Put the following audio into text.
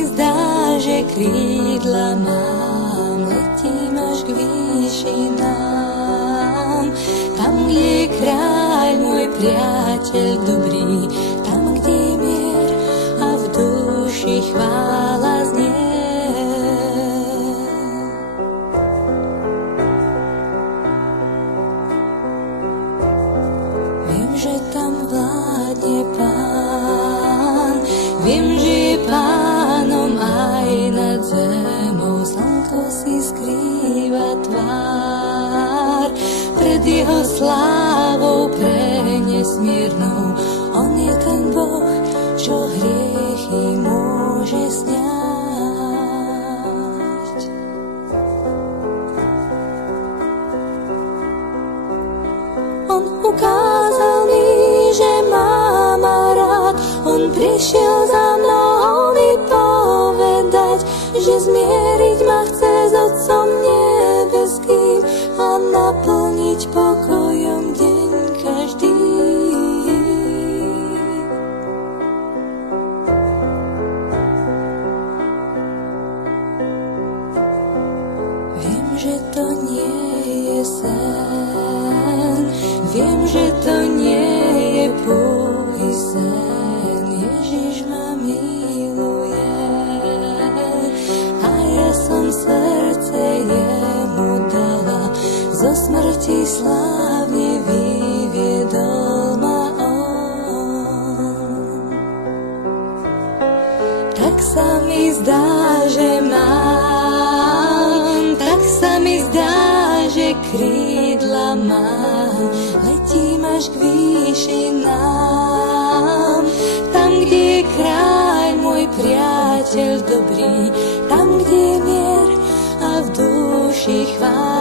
mi zdá, že krídla mám, letím až k výšinám. Tam, kde je kráľ, môj priateľ dobrý, tam, kde je mier a v duši chvála znie. Viem, že tam vládne Pán, viem, že je Pánom aj nad zemou. Slnko si skrýva tvár pred jeho slávou prenesmiernou. On je ten Boh, čo hriechy môže sňať. On ukázal mi, že má ma rád. On prišiel za mnou mi povedať, že zmieriť ma chce s Otcom nebeským a naplniť pokojom deň každý. Viem, že to nie je sen, viem, že to nie je púhý sen. Ježiš ma miluje a ja som srdce jemu dala. Zo smrti slávne vyviedol ma on. Tak sa mi zdá, že mám, tak sa mi zdá, že krídla mám, letím až k výšinám. Tam, kde je kráľ, môj priateľ dobrý, tam, kde je mier a v duši chvála.